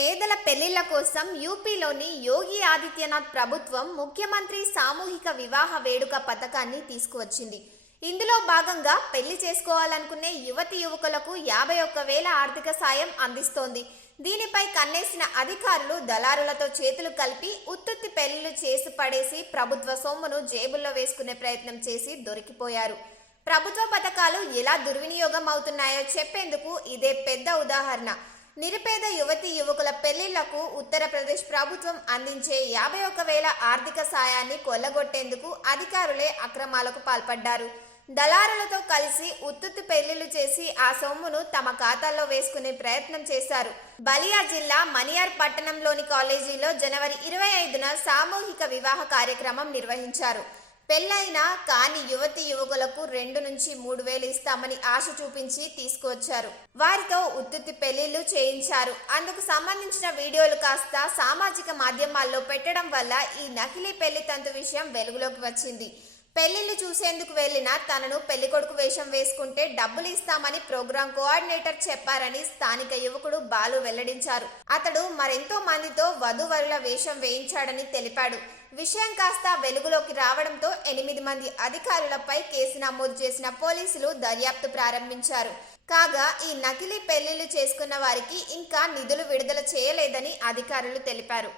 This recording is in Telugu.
పేదల పెళ్ళిళ్ళ కోసం యూపీలోని యోగి ఆదిత్యనాథ్ ప్రభుత్వం ముఖ్యమంత్రి సామూహిక వివాహ వేడుక పథకాన్ని తీసుకువచ్చింది. ఇందులో భాగంగా పెళ్ళి చేసుకోవాలనుకునే యువతి యువకులకు యాభై ఒక్క వేల ఆర్థిక సాయం అందిస్తోంది. దీనిపై కన్నేసిన అధికారులు దళారులతో చేతులు కలిపి ఉత్తుత్తి పెళ్ళిలు చేసి పడేసి ప్రభుత్వ సొమ్మును జేబుల్లో వేసుకునే ప్రయత్నం చేసి దొరికిపోయారు. ప్రభుత్వ పథకాలు ఎలా దుర్వినియోగం అవుతున్నాయో చెప్పేందుకు ఇదే పెద్ద ఉదాహరణ. నిరుపేద యువతి యువకుల పెళ్ళిళ్ళకు ఉత్తరప్రదేశ్ ప్రభుత్వం అందించే యాభై ఒక్క వేల ఆర్థిక సాయాన్ని కొల్లగొట్టేందుకు అధికారులే అక్రమాలకు పాల్పడ్డారు. దళారులతో కలిసి ఉత్తుత్తు పెళ్ళిళ్ళు చేసి ఆ సొమ్మును తమ ఖాతాల్లో వేసుకునే ప్రయత్నం చేశారు. బలియా జిల్లా మనియార్ పట్టణంలోని కాలేజీలో జనవరి ఇరవై ఐదున సామూహిక వివాహ కార్యక్రమం నిర్వహించారు. పెళ్ళైన కాని యువతి యువకులకు రెండు నుంచి మూడు వేలు ఇస్తామని ఆశ చూపించి తీసుకువచ్చారు. వారితో ఉత్తుత్తి పెళ్ళిళ్ళు చేయించారు. అందుకు సంబంధించిన వీడియోలు కాస్త సామాజిక మాధ్యమాల్లో పెట్టడం వల్ల ఈ నకిలీ పెళ్ళి తంతు విషయం వెలుగులోకి వచ్చింది. పెళ్ళిళ్ళు చూసేందుకు వెళ్ళిన తనను పెళ్ళికొడుకు వేషం వేసుకుంటే డబ్బులు ఇస్తామని ప్రోగ్రాం కోఆర్డినేటర్ చెప్పారని స్థానిక యువకుడు బాలు వెల్లడించారు. అతడు మరెంతో మందితో వధువరుల వేషం వేయించాడని తెలిపాడు. విషయం కాస్త వెలుగులోకి రావడంతో ఎనిమిది మంది అధికారులపై కేసు నమోదు చేసిన పోలీసులు దర్యాప్తు ప్రారంభించారు. కాగా ఈ నకిలీ పెళ్ళిళ్ళు చేసుకున్న వారికి ఇంకా నిధులు విడుదల చేయలేదని అధికారులు తెలిపారు.